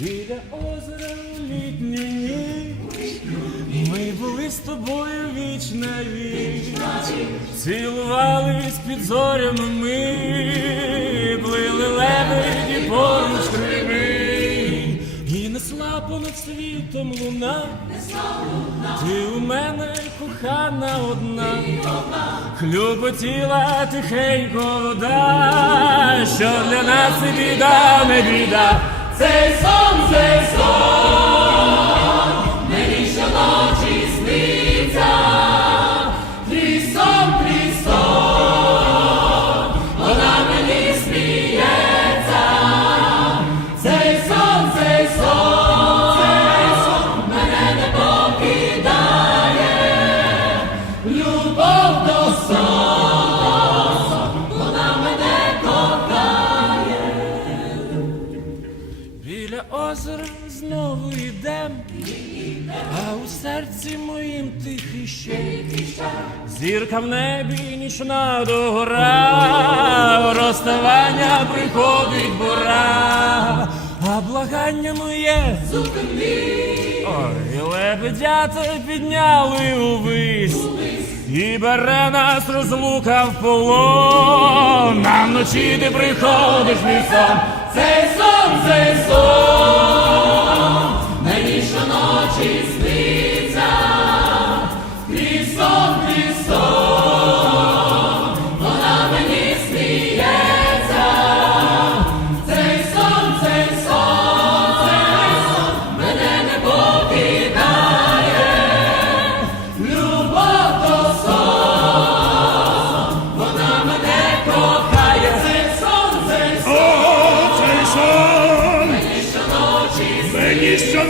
Біля озера ніч Ми були з тобою віч на віч. Цілувались під зорями ми. Плили лебеді поруч криви І несла понад світом луна. Ти у мене кохана одна. Хлюпотіла тихенько вода. Що для нас і біда, не біда Цей сон, цей сон, Біля знову йдем, а у серці моїм тихий ще. Зірка в небі нічна догора, розставання приходить пора, а благання моє. Ой, лебедята підняли увись, і бере нас розлука в полон. На вночі ти приходиш мій сон, цей сон, цей сон, навіщо ночі сниться, цей сон